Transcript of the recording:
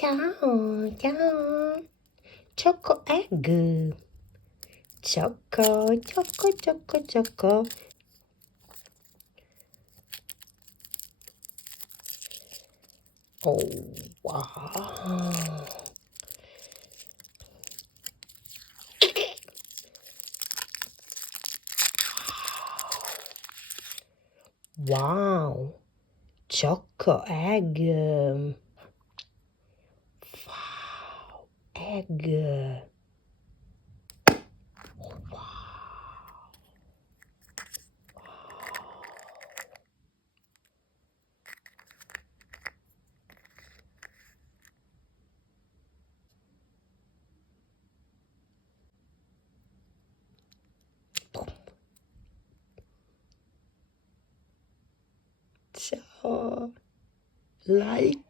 Ciao, ciao. Choco egg. Choco, choco, choco, choco. Oh, wow. Wow. Choco egg. Wow. Egg. Ciao. Like.